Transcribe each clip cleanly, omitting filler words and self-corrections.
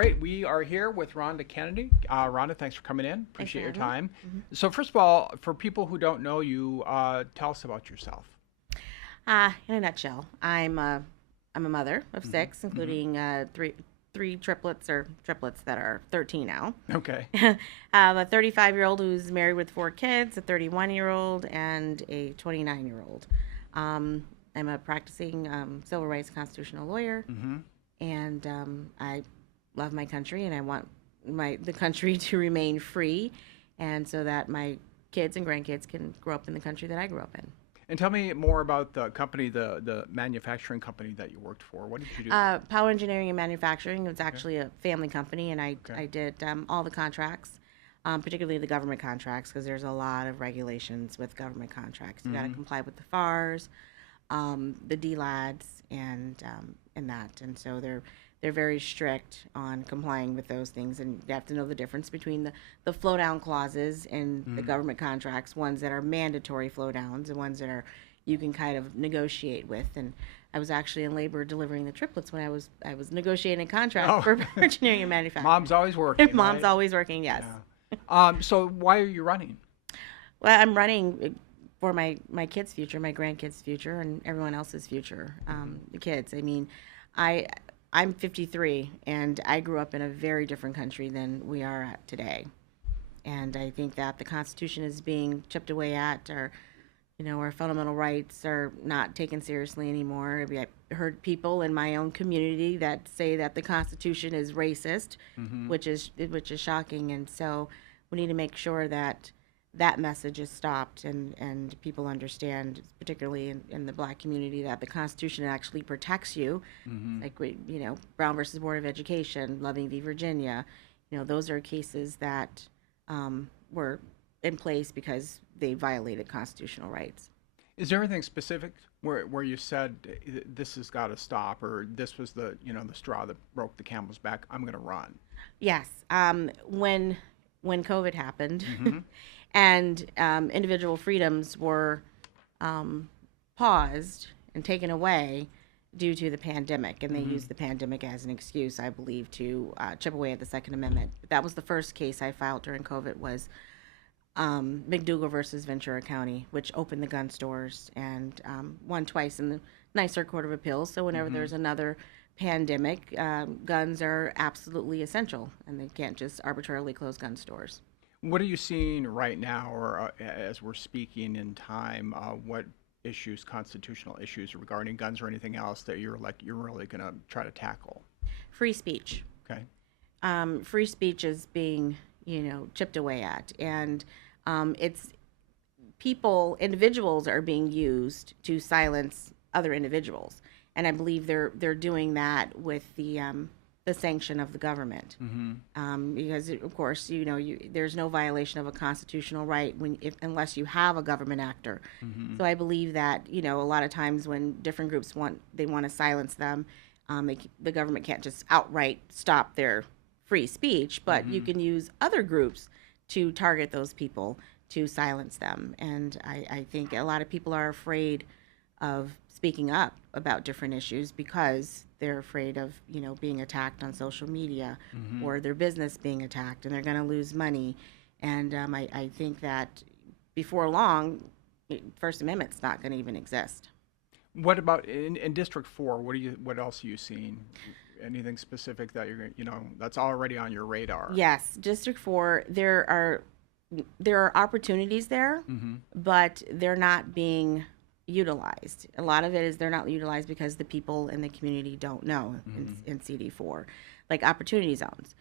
right, we are here with Rhonda Kennedy. Rhonda, thanks for coming in. Thanks for Appreciate your having me. time. So, first of all, for people who don't know you, tell us about yourself. In a nutshell, I'm a mother of Hmm. six, Hmm. including three triplets that are 13 now. Okay. A 35-year-old who's married with four kids, a 31-year-old, and a 29-year-old. I'm a practicing civil rights constitutional lawyer, Hmm. and I love my country, and I want the country to remain free, and so that my kids and grandkids can grow up in the country that I grew up in. And tell me more about the company, the manufacturing company that you worked for. What did you do there? Power Engineering and Manufacturing. It was Okay. actually a family company, and I, Okay. I did all the contracts, particularly the government contracts, because there's a lot of regulations with government contracts. You got to Hmm. comply with the FARs, the DLADs, and that. And so they're very strict on complying with those things, and you have to know the difference between the flow down clauses in the Hmm. government contracts, ones that are mandatory flow downs and ones that are you can kind of negotiate with. And I was actually in labor delivering the triplets when I was negotiating a contract Oh, for engineering and manufacturing. mom's always working, Mom's right? always working, yes. Yeah. So why are you running? Well, I'm running for my kids' future, my grandkids' future, and everyone else's future. Hmm. The kids. I mean, I I'm 53, and I grew up in a very different country than we are at today. And I think that the Constitution is being chipped away at, or our fundamental rights are not taken seriously anymore. I heard people in my own community that say that the Constitution is racist, Hmm. which is shocking. And so we need to make sure that that message is stopped, and people understand, particularly in the Black community, that the Constitution actually protects you. Hmm. Like Brown versus Board of Education, Loving v. Virginia, those are cases that were in place because they violated constitutional rights. Is there anything specific where you said this has got to stop, or this was the straw that broke the camel's back? I'm going to run. Yes, when COVID happened, Hmm. and individual freedoms were um, paused and taken away due to the pandemic, and they Hmm. used the pandemic as an excuse, I believe, to chip away at the Second Amendment. That was the first case I filed during COVID, was McDougal versus Ventura County, which opened the gun stores, and won twice in the Ninth Court of Appeals. So whenever Hmm. there's another pandemic, guns are absolutely essential, and they can't just arbitrarily close gun stores. What are you seeing right now, or as we're speaking in time? What issues, constitutional issues regarding guns or anything else that you're really going to try to tackle? Free speech. Okay. Free speech is being, chipped away at, and it's individuals are being used to silence other individuals, and I believe they're doing that with the sanction of the government, Hmm. because of course there's no violation of a constitutional right unless you have a government actor. Hmm. So I believe that a lot of times when different groups want to silence them, the government can't just outright stop their free speech, but you Hmm. can use other groups to target those people to silence them. And I think a lot of people are afraid of speaking up about different issues because they're afraid of being attacked on social media, Hmm. or their business being attacked, and they're going to lose money. And I think that before long, First Amendment's not going to even exist. What about in District 4? What else are you seeing? Anything specific that that's already on your radar? Yes, District 4, there are opportunities there, Hmm. but they're not being utilized. A lot of it is they're not utilized because the people in the community don't know Hmm. in CD4. Like opportunity zones.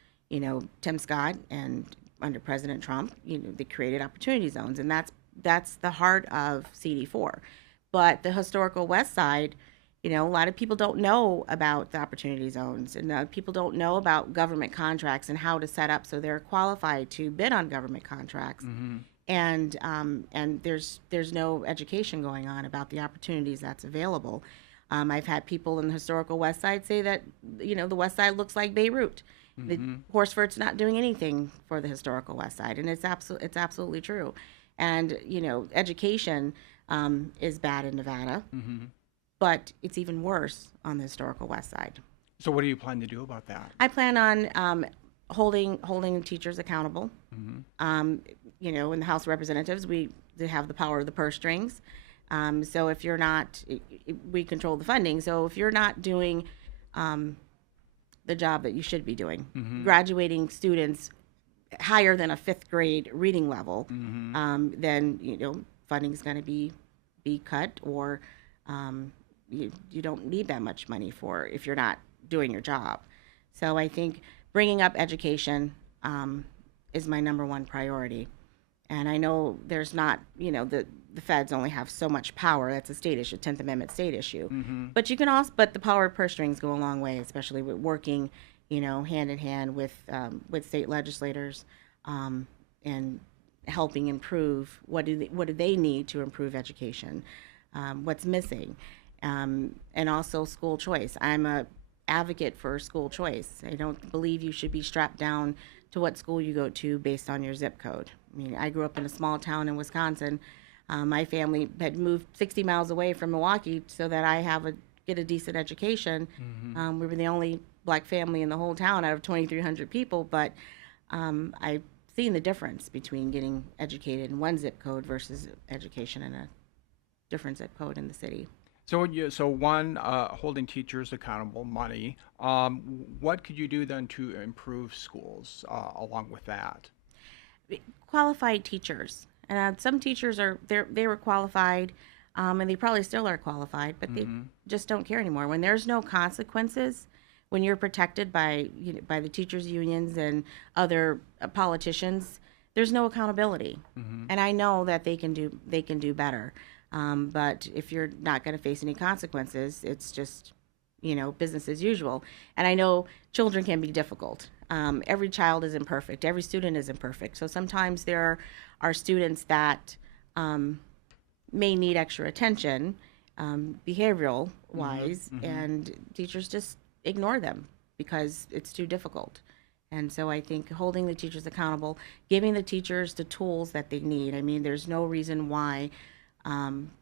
Tim Scott and under President Trump, they created opportunity zones, and that's the heart of CD4. But the historical West Side, a lot of people don't know about the opportunity zones, and people don't know about government contracts and how to set up so they're qualified to bid on government contracts. Hmm. And there's no education going on about the opportunities that's available. I've had people in the historical West Side say that the West Side looks like Beirut. The Hmm. Horsford's not doing anything for the historical West Side, and it's absolutely true. And education is bad in Nevada, Hmm. but it's even worse on the historical West Side. So what do you plan to do about that? I plan on holding teachers accountable. Hmm. Um, in the House of Representatives, they have the power of the purse strings. So if you're not, we control the funding. So if you're not doing um, the job that you should be doing, Hmm. graduating students higher than a fifth grade reading level, Hmm. then funding is going to be cut, or you don't need that much money for if you're not doing your job. So I think bringing up education is my number one priority. And I know there's not, the feds only have so much power. That's a state issue, 10th Amendment state issue. Hmm. But you can also, but the power of purse strings go a long way, especially with working, hand in hand with state legislators, and helping improve what do they need to improve education, what's missing, and also school choice. I'm a advocate for school choice. I don't believe you should be strapped down to what school you go to based on your zip code. I mean, I grew up in a small town in Wisconsin. My family had moved 60 miles away from Milwaukee so that get a decent education. Hmm. We were the only black family in the whole town out of 2,300 people, but I've seen the difference between getting educated in one zip code versus education in a different zip code in the city. So one, holding teachers accountable, money. What could you do then to improve schools along with that? Qualified teachers. And some teachers they were qualified, and they probably still are qualified, but they Hmm. just don't care anymore. When there's no consequences, when you're protected by by the teachers unions and other politicians, there's no accountability. Hmm. And I know that they can do better. But if you're not going to face any consequences, it's just business as usual. And I know children can be difficult. Every child is imperfect. Every student is imperfect. So sometimes there are students that may need extra attention, behavioral Hmm. wise, Hmm. and teachers just ignore them because it's too difficult. And so I think holding the teachers accountable, giving the teachers the tools that they need. I mean, there's no reason why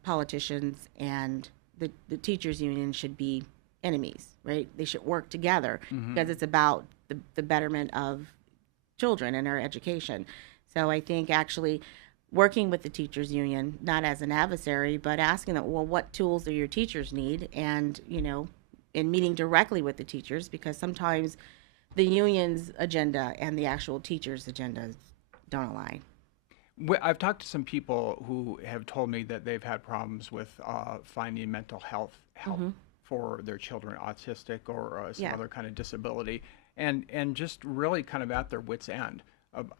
politicians and the teachers union should be enemies, right? They should work together Hmm. because it's about the betterment of children and their education. So I think actually working with the teachers union, not as an adversary, but asking them, well, what tools do your teachers need? And, in meeting directly with the teachers, because sometimes the union's agenda and the actual teachers' agendas don't align. I've talked to some people who have told me that they've had problems with finding mental health help Hmm. for their children, autistic or some Yeah. other kind of disability, and just really kind of at their wits' end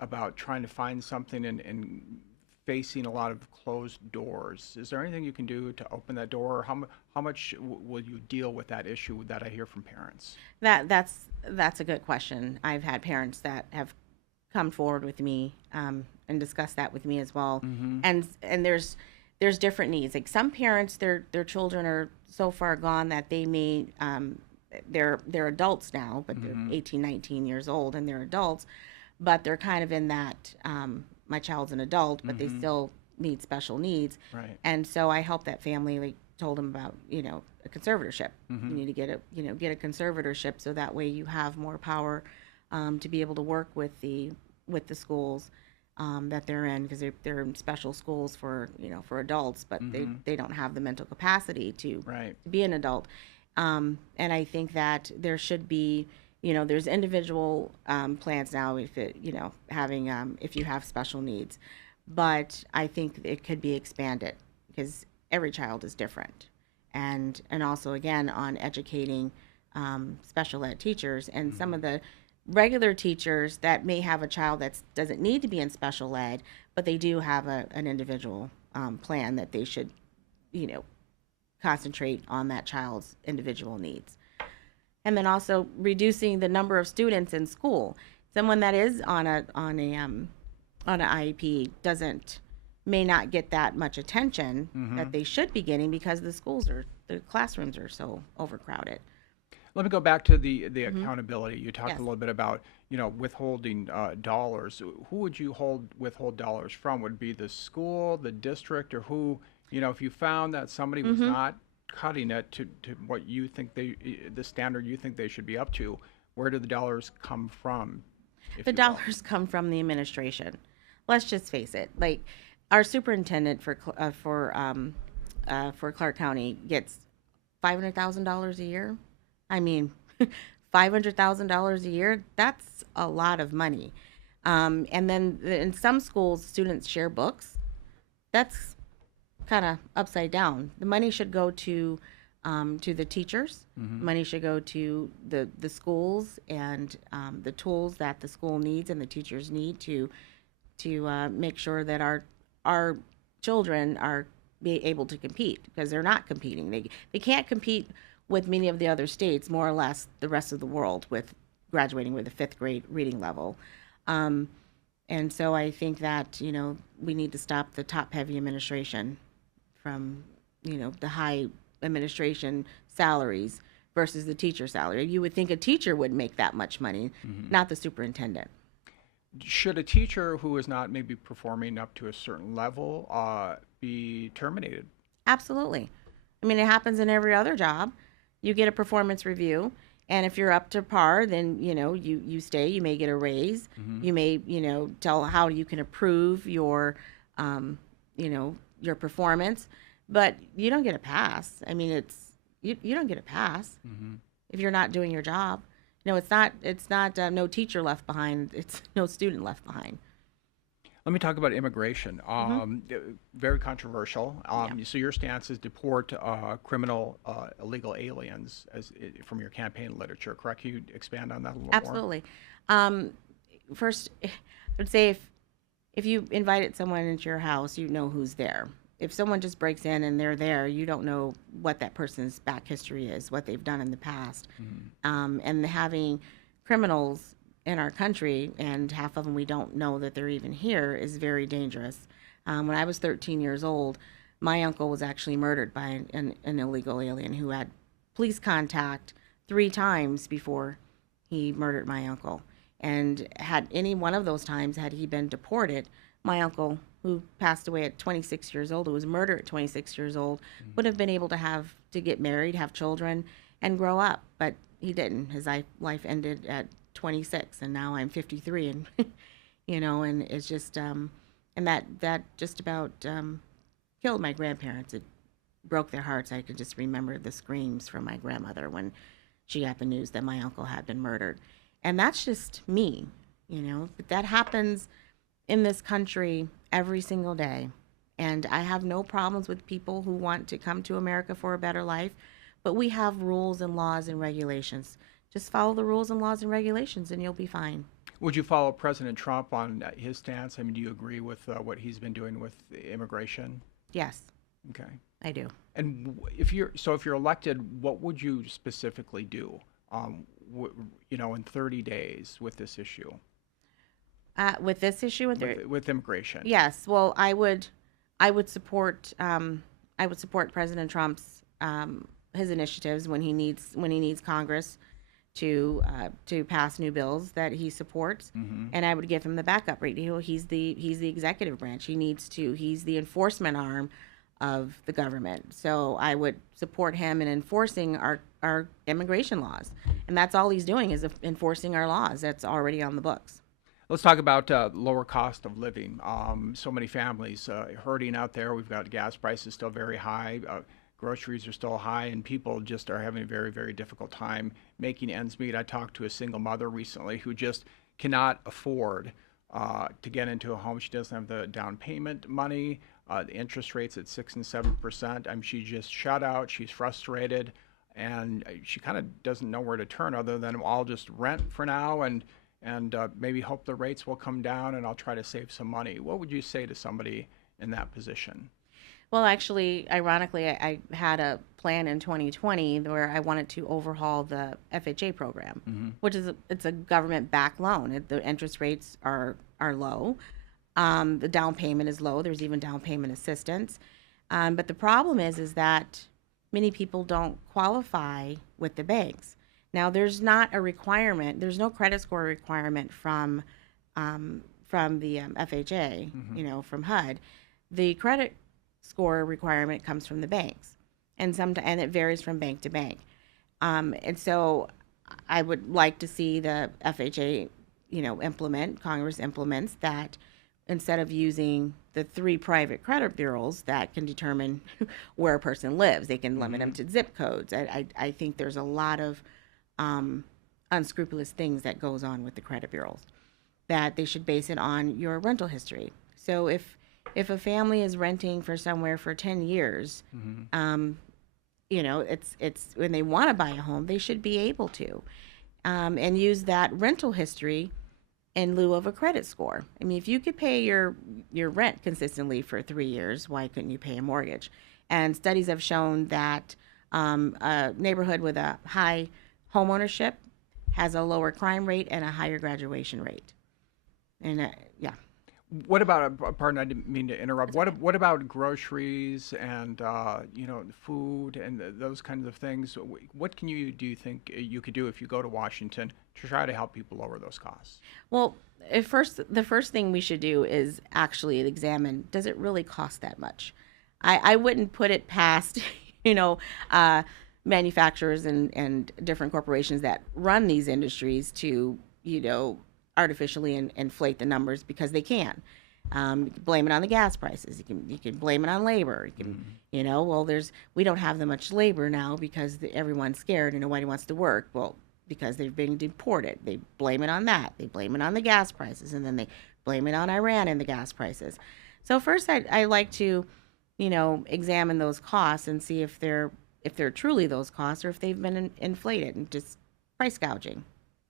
about trying to find something and facing a lot of closed doors. Is there anything you can do to open that door? How much will you deal with that issue that I hear from parents? That's a good question. I've had parents that have come forward with me, and discussed that with me as well. Mm-hmm. And there's different needs. Like some parents, their children are so far gone that they may they're adults now, but they're Mm-hmm. 18, 19 years old, and they're adults, but they're kind of in that my child's an adult, but they Mm-hmm. still need special needs. Right. And so I helped that family. Like told them about a conservatorship. You Mm-hmm. need to get a get a conservatorship so that way you have more power to be able to work with the schools that they're in, because they're in special schools for for adults, but Mm-hmm. they don't have the mental capacity Right. to be an adult. And I think that there should be, there's individual plans now if it, having, if you have special needs. But I think it could be expanded because every child is different. And also, again, on educating special ed teachers and some Mm-hmm. of the regular teachers that may have a child that doesn't need to be in special ed, but they do have an individual plan that they should, you know, concentrate on that child's individual needs. And then also reducing the number of students in school. Someone that is on an IEP doesn't may not get that much attention Mm-hmm. that they should be getting because the classrooms are so overcrowded. Let me go back to the Hmm. accountability. You talked Yes. a little bit about, withholding dollars. Who would you withhold dollars from? Would it be the school, the district, or who? If you found that somebody was Hmm. not cutting it to what you think the standard you think they should be up to, where do the dollars come from, if The you will? dollars come from the administration. Let's just face it. Like our superintendent for Clark County gets $500,000 a year. I mean, $500,000 a year. That's a lot of money. And then in some schools, students share books. That's kind of upside down. The money should go to the teachers. Money should go to the schools and the tools that the school needs and the teachers need to make sure that our children are be able to compete, because they're not competing. They can't compete with many of the other states, more or less the rest of the world, with graduating with a fifth grade reading level. Um, and so I think that, we need to stop the top heavy administration from, the high administration salaries versus the teacher salary. You would think a teacher would make that much money, not the superintendent. Should a teacher who is not maybe performing up to a certain level be terminated? Absolutely. I mean, it happens in every other job. You get a performance review, and if you're up to par, then you stay. You may get a raise. You may tell how you can improve your performance, but you don't get a pass. I mean, you don't get a pass if you're not doing your job. It's not no teacher left behind. It's no student left behind. Let me talk about immigration. Very controversial. So your stance is deport criminal illegal aliens from your campaign literature, correct? Can you expand on that a little more? Absolutely. First, I would say if you invited someone into your house, you know who's there. If someone just breaks in and they're there, you don't know what that person's back history is, what they've done in the past. And having criminals in our country, and half of them we don't know that they're even here, is very dangerous. When I was 13 years old, my uncle was actually murdered by an illegal alien who had police contact 3 times before he murdered my uncle. And had any one of those times, had he been deported, my uncle, who passed away at 26 years old, who was murdered at 26 years old, would have been able to get married, have children, and grow up. But he didn't. His life ended at 26, and now I'm 53, and and it's just and that just about killed my grandparents. It broke their hearts. I could just remember the screams from my grandmother when she got the news that my uncle had been murdered. And that's just me, but that happens in this country every single day. And I have no problems with people who want to come to America for a better life, but we have rules and laws and regulations. Just follow the rules and laws and regulations and you'll be fine. Would you follow President Trump on his stance? I mean, do you agree with what he's been doing with immigration? Yes, Okay. I do. And if you're elected, what would you specifically do, in 30 days with this issue, With this issue, with immigration? yes. Well, I would support President Trump's his initiatives when he needs Congress to pass new bills that he supports, and I would give him the backup. Right, he's the executive branch. He's the enforcement arm of the government. So I would support him in enforcing our immigration laws, and that's all he's doing is enforcing our laws that's already on the books. Let's talk about lower cost of living. So many families hurting out there. We've got gas prices still very high. Groceries are still high, and people just are having a very, very difficult time making ends meet. I talked to a single mother recently who just cannot afford to get into a home. She doesn't have the down payment money. The interest rates at 6 and 7%. She's just shut out. She's frustrated, and she kind of doesn't know where to turn other than I'll just rent for now and maybe hope the rates will come down and I'll try to save some money. What would you say to somebody in that position? Well, actually, ironically, I had a plan in 2020 where I wanted to overhaul the FHA program, which is it's a government-backed loan. The interest rates are low. The down payment is low. There's even down payment assistance. But the problem is that many people don't qualify with the banks. Now, there's not a requirement. There's no credit score requirement from the FHA, from HUD. The credit score requirement comes from the banks. and it varies from bank to bank. And so I would like to see the FHA, Congress implements that instead of using the 3 private credit bureaus that can determine where a person lives, they can limit them to zip codes. I think there's a lot of unscrupulous things that goes on with the credit bureaus, that they should base it on your rental history. So if a family is renting for somewhere for 10 years, it's when they want to buy a home, they should be able to, and use that rental history in lieu of a credit score. I mean, if you could pay your rent consistently for 3 years, why couldn't you pay a mortgage? And studies have shown that a neighborhood with a high home ownership has a lower crime rate and a higher graduation rate. And yeah. What about, pardon, I didn't mean to interrupt. What about groceries and, food and those kinds of things? What do you think you could do if you go to Washington to try to help people lower those costs? Well, the first thing we should do is actually examine, does it really cost that much? I wouldn't put it past, manufacturers and different corporations that run these industries to, artificially inflate the numbers because they can. You can blame it on the gas prices. You can blame it on labor. You can, we don't have that much labor now because everyone's scared and nobody wants to work. Well, because they've been deported. They blame it on that. They blame it on the gas prices, and then they blame it on Iran and the gas prices. So first, I like to, examine those costs and see if they're truly those costs or if they've been inflated and just price gouging,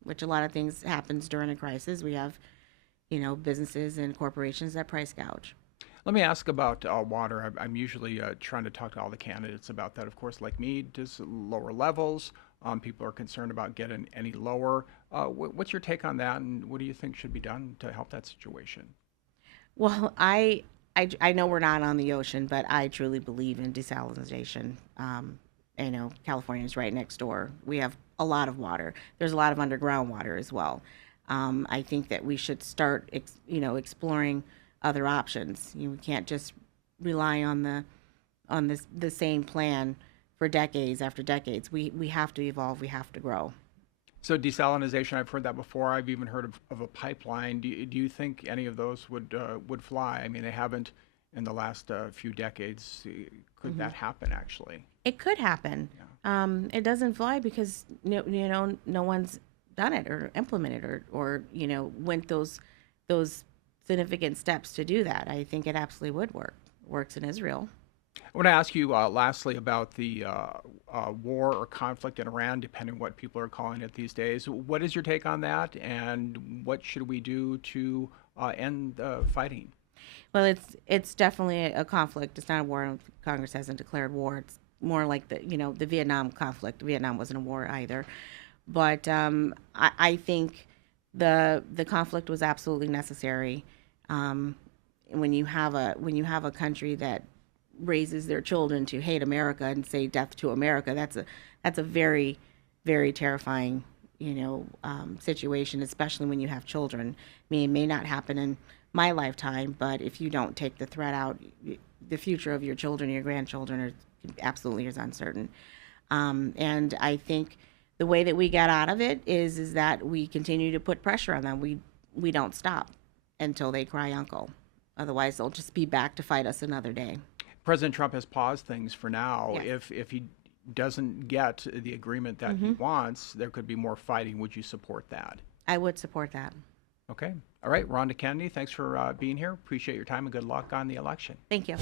which a lot of things happens during a crisis. We have, businesses and corporations that price gouge. Let me ask about water. I'm usually trying to talk to all the candidates about that. Of course, like me, just lower levels. People are concerned about getting any lower. What's your take on that, and what do you think should be done to help that situation? Well, I know we're not on the ocean, but I truly believe in desalination. California is right next door. We have a lot of water. There's a lot of underground water as well. I think that we should start, exploring other options. We can't just rely on the same plan for decades after decades. We have to evolve. We have to grow. So desalination, I've heard that before. I've even heard of a pipeline. Do you think any of those would fly? I mean, they haven't in the last few decades. Could that happen actually? It could happen. Yeah. It doesn't fly because no one's done it or implemented or went those significant steps to do that. I think it absolutely would work. Works in Israel. I want to ask you lastly about the war or conflict in Iran, depending on what people are calling it these days. What is your take on that, and what should we do to end the fighting? Well, it's definitely a conflict. It's not a war. Congress hasn't declared war. It's more like the Vietnam conflict. Vietnam wasn't a war either, but I think the conflict was absolutely necessary. When you have a country that raises their children to hate America and say death to America, that's a very, very terrifying situation, especially when you have children. I mean, it may not happen in my lifetime, but if you don't take the threat out, the future of your children, your grandchildren absolutely is uncertain. And I think the way that we get out of it is that we continue to put pressure on them. We don't stop until they cry uncle. Otherwise, they'll just be back to fight us another day. President Trump has paused things for now. Yes. If he doesn't get the agreement that he wants, there could be more fighting. Would you support that? I would support that. Okay. All right. Rhonda Kennedy, thanks for being here. Appreciate your time and good luck on the election. Thank you.